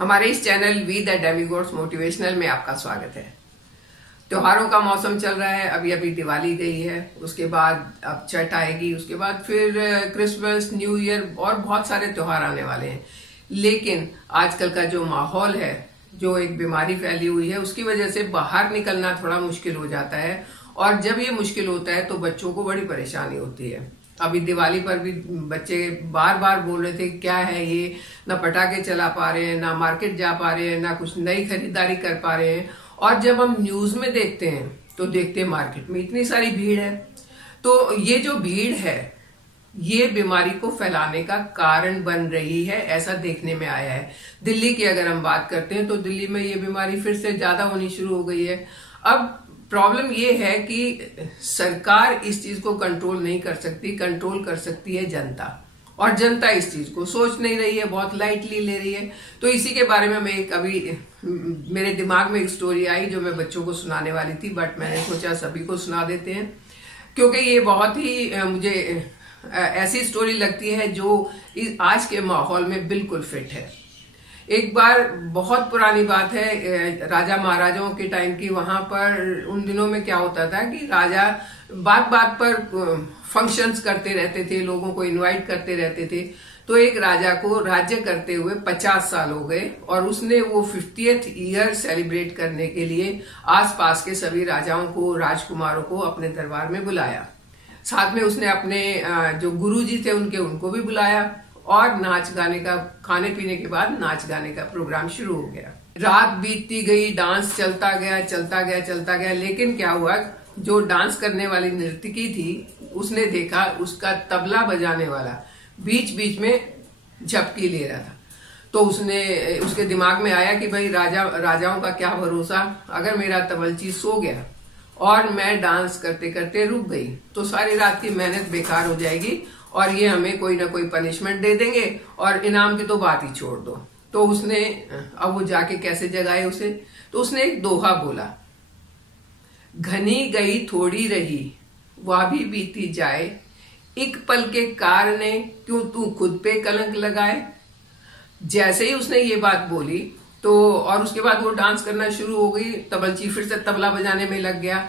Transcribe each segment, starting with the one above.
हमारे इस channel we the demigods motivational में आपका स्वागत है। त्योहारों का मौसम चल रहा है। अभी अभी दिवाली गई है, उसके बाद अब छठ आएगी, उसके बाद फिर क्रिसमस, न्यू ईयर और बहुत सारे त्योहार आने वाले हैं। लेकिन आजकल का जो माहौल है, जो एक बीमारी फैली हुई है, उसकी वजह से बाहर निकलना थोड़ा मुश्किल हो जाता है। और जब ये मुश्किल होता है तो बच्चों को बड़ी परेशानी होती है। अभी दिवाली पर भी बच्चे बार बार बोल रहे थे क्या है ये, ना पटाखे चला पा रहे हैं, ना मार्केट जा पा रहे हैं, ना कुछ नई खरीदारी कर पा रहे हैं। और जब हम न्यूज में देखते हैं तो देखते हैं मार्केट में इतनी सारी भीड़ है। तो ये जो भीड़ है ये बीमारी को फैलाने का कारण बन रही है, ऐसा देखने में आया है। दिल्ली की अगर हम बात करते हैं तो दिल्ली में ये बीमारी फिर से ज्यादा होनी शुरू हो गई है। अब प्रॉब्लम ये है कि सरकार इस चीज को कंट्रोल नहीं कर सकती, कंट्रोल कर सकती है जनता। और जनता इस चीज को सोच नहीं रही है, बहुत लाइटली ले रही है। तो इसी के बारे में मैं मेरे दिमाग में एक स्टोरी आई जो मैं बच्चों को सुनाने वाली थी, बट मैंने सोचा सभी को सुना देते हैं, क्योंकि ये बहुत ही मुझे ऐसी स्टोरी लगती है जो आज के माहौल में बिल्कुल फिट है। एक बार बहुत पुरानी बात है, राजा महाराजाओं के टाइम की। वहां पर उन दिनों में क्या होता था कि राजा बात बात पर फंक्शंस करते रहते थे, लोगों को इनवाइट करते रहते थे। तो एक राजा को राज्य करते हुए 50 साल हो गए और उसने वो 50th ईयर सेलिब्रेट करने के लिए आसपास के सभी राजाओं को, राजकुमारों को अपने दरबार में बुलाया। साथ में उसने अपने जो गुरुजी थे उनको भी बुलाया और नाच गाने का, खाने पीने के बाद नाच गाने का प्रोग्राम शुरू हो गया। रात बीतती गई, डांस चलता गया। लेकिन क्या हुआ, जो डांस करने वाली नर्तकी थी उसने देखा उसका तबला बजाने वाला बीच बीच में झपकी ले रहा था। तो उसके दिमाग में आया कि भाई राजाओं का क्या भरोसा, अगर मेरा तबलची सो गया और मैं डांस करते करते रुक गई तो सारी रात की मेहनत बेकार हो जाएगी और ये हमें कोई ना कोई पनिशमेंट दे देंगे और इनाम की तो बात ही छोड़ दो। तो उसने, अब वो जाके कैसे जगाए उसे, तो उसने एक दोहा बोला, घनी गई थोड़ी रही वह भी बीती जाए, एक पल के कार ने क्यों तू खुद पे कलंक लगाए। जैसे ही उसने ये बात बोली तो और उसके बाद वो डांस करना शुरू हो गई, तबलची फिर से तबला बजाने में लग गया।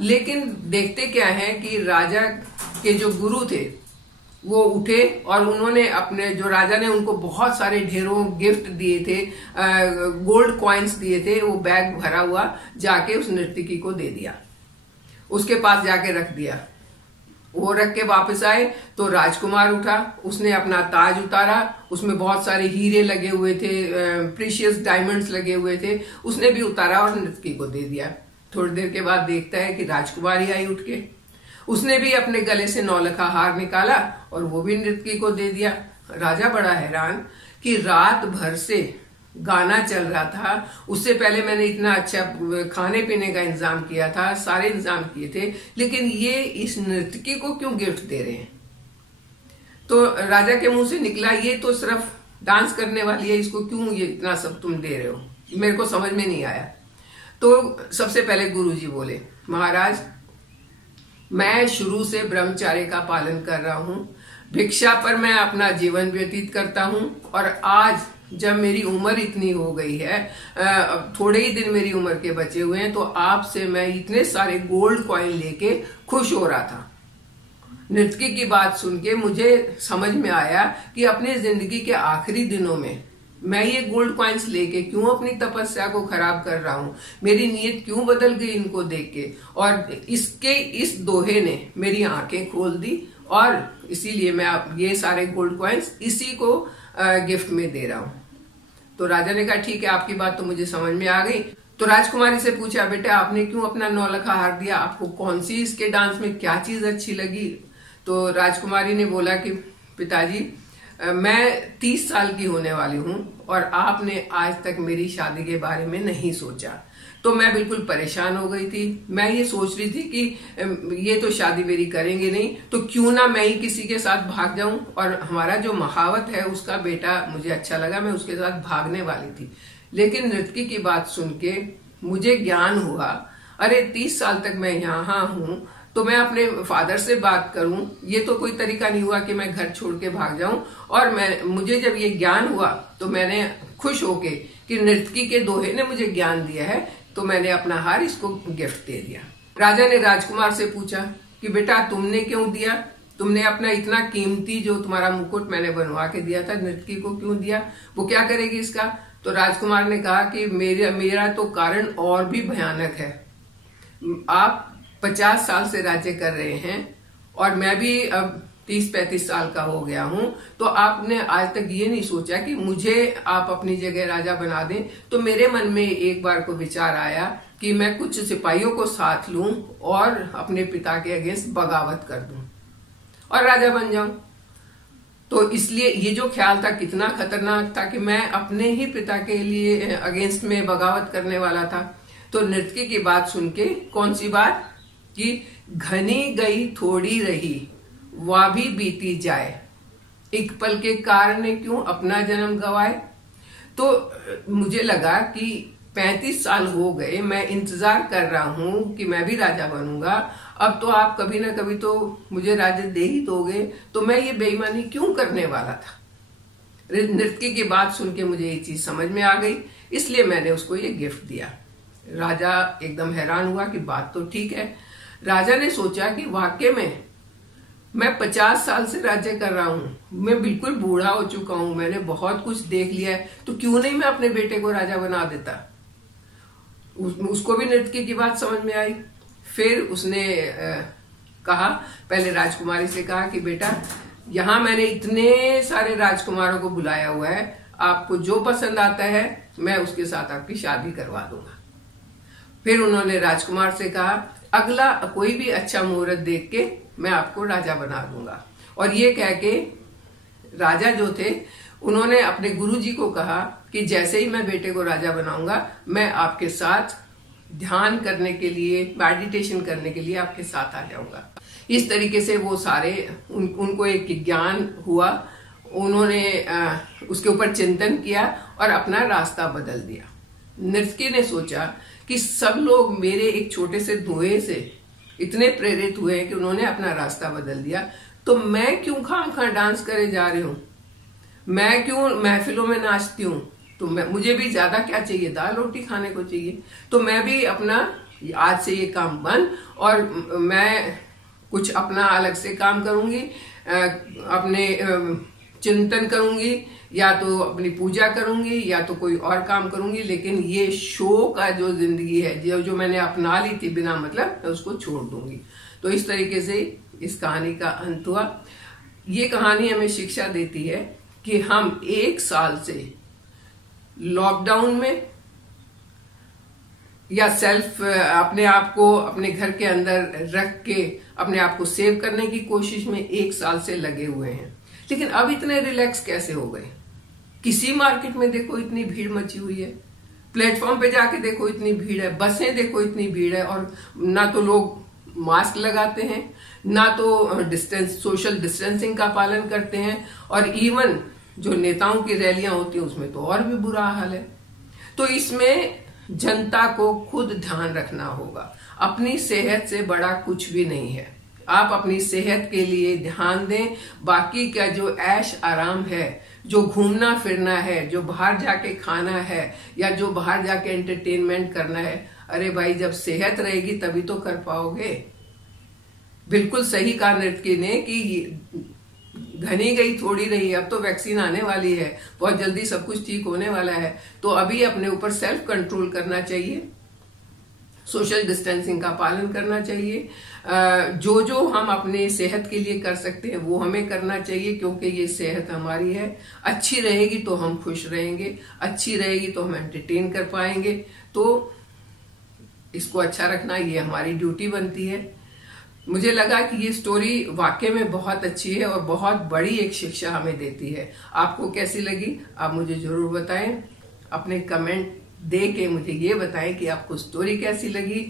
लेकिन देखते क्या है कि राजा के जो गुरु थे वो उठे और उन्होंने अपने, जो राजा ने उनको बहुत सारे ढेरों गिफ्ट दिए थे, गोल्ड कॉइन्स दिए थे, वो बैग भरा हुआ जाके उस नर्तकी को दे दिया, उसके पास जाके रख दिया। वो रख के वापस आए तो राजकुमार उठा, उसने अपना ताज उतारा, उसमें बहुत सारे हीरे लगे हुए थे, प्रीशियस डायमंड्स लगे हुए थे, उसने भी उतारा और नर्तकी को दे दिया। थोड़ी देर के बाद देखता है कि राजकुमार ही आई उठ के, उसने भी अपने गले से नौलखा हार निकाला और वो भी नर्तकी को दे दिया। राजा बड़ा हैरान कि रात भर से गाना चल रहा था, उससे पहले मैंने इतना अच्छा खाने पीने का इंतजाम किया था, सारे इंतजाम किए थे, लेकिन ये इस नर्तकी को क्यों गिफ्ट दे रहे हैं। तो राजा के मुंह से निकला, ये तो सिर्फ डांस करने वाली है, इसको क्यों ये इतना सब तुम दे रहे हो, मेरे को समझ में नहीं आया। तो सबसे पहले गुरुजी बोले, महाराज मैं शुरू से ब्रह्मचर्य का पालन कर रहा हूँ, भिक्षा पर मैं अपना जीवन व्यतीत करता हूँ, और आज जब मेरी उम्र इतनी हो गई है, थोड़े ही दिन मेरी उम्र के बचे हुए हैं, तो आपसे मैं इतने सारे गोल्ड कॉइन लेके खुश हो रहा था। नर्तकी की बात सुन के मुझे समझ में आया कि अपनी जिंदगी के आखिरी दिनों में मैं ये गोल्ड कॉइन्स लेके क्यों अपनी तपस्या को खराब कर रहा हूँ, मेरी नीयत क्यों बदल गई इनको देख के। और इस दोहे ने मेरी आंखें खोल दी और इसीलिए मैं ये सारे गोल्ड कॉइन्स इसी को गिफ्ट में दे रहा हूँ। तो राजा ने कहा ठीक है, आपकी बात तो मुझे समझ में आ गई। तो राजकुमारी से पूछा, बेटा आपने क्यों अपना नौलखा हार दिया, आपको कौन सी इसके डांस में क्या चीज अच्छी लगी। तो राजकुमारी ने बोला कि पिताजी मैं 30 साल की होने वाली हूँ और आपने आज तक मेरी शादी के बारे में नहीं सोचा। तो मैं बिल्कुल परेशान हो गई थी। मैं ये सोच रही थी कि ये तो शादी मेरी करेंगे नहीं, तो क्यों ना मैं ही किसी के साथ भाग जाऊं। और हमारा जो महावत है उसका बेटा मुझे अच्छा लगा, मैं उसके साथ भागने वाली थी। लेकिन नर्तकी की बात सुन के मुझे ज्ञान हुआ, अरे 30 साल तक मैं यहाँ हूँ तो मैं अपने फादर से बात करूं, ये तो कोई तरीका नहीं हुआ कि मैं घर छोड़ के भाग जाऊं। और मुझे जब ये ज्ञान हुआ तो मैंने खुश होके कि नर्तकी के दोहे ने मुझे ज्ञान दिया है, तो मैंने अपना हार इसको गिफ्ट दे दिया। राजा ने राजकुमार से पूछा कि बेटा तुमने क्यों दिया, तुमने अपना इतना कीमती जो तुम्हारा मुकुट मैंने बनवा के दिया था नर्तकी को क्यों दिया, वो क्या करेगी इसका। तो राजकुमार ने कहा कि मेरा तो कारण और भी भयानक है। आप 50 साल से राज्य कर रहे हैं और मैं भी अब 30-35 साल का हो गया हूं, तो आपने आज तक ये नहीं सोचा कि मुझे आप अपनी जगह राजा बना दें। तो मेरे मन में एक बार को विचार आया कि मैं कुछ सिपाहियों को साथ लूं और अपने पिता के अगेंस्ट बगावत कर दूं और राजा बन जाऊं। तो इसलिए ये जो ख्याल था कितना खतरनाक था कि मैं अपने ही पिता के लिए अगेंस्ट में बगावत करने वाला था। तो नर्तकी की बात सुन के, कौन सी बात, कि घनी गई थोड़ी रही वह भी बीती जाए, एक पल के कारण ने क्यों अपना जन्म गवाए। तो मुझे लगा कि 35 साल हो गए, मैं इंतजार कर रहा हूं कि मैं भी राजा बनूंगा, अब तो आप कभी ना कभी तो मुझे राज्य दे ही दोगे, तो मैं ये बेईमानी क्यों करने वाला था। नर्तकी की बात सुन के मुझे ये चीज समझ में आ गई, इसलिए मैंने उसको ये गिफ्ट दिया। राजा एकदम हैरान हुआ कि बात तो ठीक है। राजा ने सोचा कि वाकई में मैं 50 साल से राज्य कर रहा हूं, मैं बिल्कुल बूढ़ा हो चुका हूं, मैंने बहुत कुछ देख लिया है, तो क्यों नहीं मैं अपने बेटे को राजा बना देता। उसको भी नर्तकी की बात समझ में आई। फिर उसने कहा, पहले राजकुमारी से कहा कि बेटा यहां मैंने इतने सारे राजकुमारों को बुलाया हुआ है, आपको जो पसंद आता है मैं उसके साथ आपकी शादी करवा दूंगा। फिर उन्होंने राजकुमार से कहा, अगला कोई भी अच्छा मुहूर्त देख के मैं आपको राजा बना दूंगा। और ये कह के राजा जो थे उन्होंने अपने गुरुजी को कहा कि जैसे ही मैं बेटे को राजा बनाऊंगा, मैं आपके साथ ध्यान करने के लिए, मेडिटेशन करने के लिए आपके साथ आ जाऊंगा। इस तरीके से वो सारे उनको एक ज्ञान हुआ, उन्होंने उसके ऊपर चिंतन किया और अपना रास्ता बदल दिया। नर्तकी ने सोचा कि सब लोग मेरे एक छोटे से दोहे से इतने प्रेरित हुए कि उन्होंने अपना रास्ता बदल दिया, तो मैं क्यों खां डांस करे जा रही हूं, मैं क्यों महफिलों में नाचती हूँ, तो मुझे भी ज्यादा क्या चाहिए, दाल रोटी खाने को चाहिए। तो मैं भी अपना आज से ये काम बंद, और मैं कुछ अपना अलग से काम करूंगी, अपने चिंतन करूंगी, या तो अपनी पूजा करूंगी या तो कोई और काम करूंगी, लेकिन ये शो का जो जिंदगी है जो मैंने अपना ली थी बिना मतलब, मैं उसको छोड़ दूंगी। तो इस तरीके से इस कहानी का अंत हुआ। ये कहानी हमें शिक्षा देती है कि हम 1 साल से लॉकडाउन में या सेल्फ अपने आप को अपने घर के अंदर रख के अपने आप को सेव करने की कोशिश में 1 साल से लगे हुए हैं, लेकिन अब इतने रिलैक्स कैसे हो गए। किसी मार्केट में देखो इतनी भीड़ मची हुई है, प्लेटफॉर्म पे जाके देखो इतनी भीड़ है, बसें देखो इतनी भीड़ है, और ना तो लोग मास्क लगाते हैं, ना तो सोशल डिस्टेंसिंग का पालन करते हैं, और इवन जो नेताओं की रैलियां होती है उसमें तो और भी बुरा हाल है। तो इसमें जनता को खुद ध्यान रखना होगा, अपनी सेहत से बड़ा कुछ भी नहीं है। आप अपनी सेहत के लिए ध्यान दें, बाकी का जो ऐश आराम है, जो घूमना फिरना है, जो बाहर जाके खाना है, या जो बाहर जाके एंटरटेनमेंट करना है, अरे भाई जब सेहत रहेगी तभी तो कर पाओगे। बिल्कुल सही कहा नर्तकी ने कि घनी गई थोड़ी रही, अब तो वैक्सीन आने वाली है, बहुत जल्दी सब कुछ ठीक होने वाला है, तो अभी अपने ऊपर सेल्फ कंट्रोल करना चाहिए, सोशल डिस्टेंसिंग का पालन करना चाहिए, जो जो हम अपने सेहत के लिए कर सकते हैं वो हमें करना चाहिए, क्योंकि ये सेहत हमारी है। अच्छी रहेगी तो हम खुश रहेंगे, अच्छी रहेगी तो हम एंटरटेन कर पाएंगे। तो इसको अच्छा रखना ये हमारी ड्यूटी बनती है। मुझे लगा कि ये स्टोरी वाकई में बहुत अच्छी है और बहुत बड़ी एक शिक्षा हमें देती है। आपको कैसी लगी आप मुझे जरूर बताएं, अपने कमेंट दे के मुझे ये बताएं कि आपको स्टोरी कैसी लगी,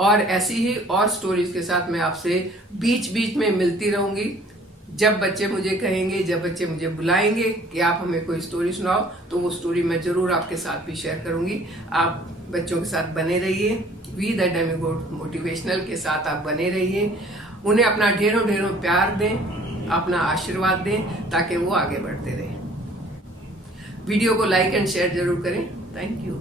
और ऐसी ही और स्टोरीज के साथ मैं आपसे बीच बीच में मिलती रहूंगी। जब बच्चे मुझे कहेंगे, जब बच्चे मुझे बुलाएंगे कि आप हमें कोई स्टोरी सुनाओ, तो वो स्टोरी मैं जरूर आपके साथ भी शेयर करूंगी। आप बच्चों के साथ बने रहिए, वी द डेमीगॉड मोटिवेशनल के साथ आप बने रहिए, उन्हें अपना ढेरों ढेरों प्यार दें, अपना आशीर्वाद दें, ताकि वो आगे बढ़ते रहें। वीडियो को लाइक एंड शेयर जरूर करें। Thank you.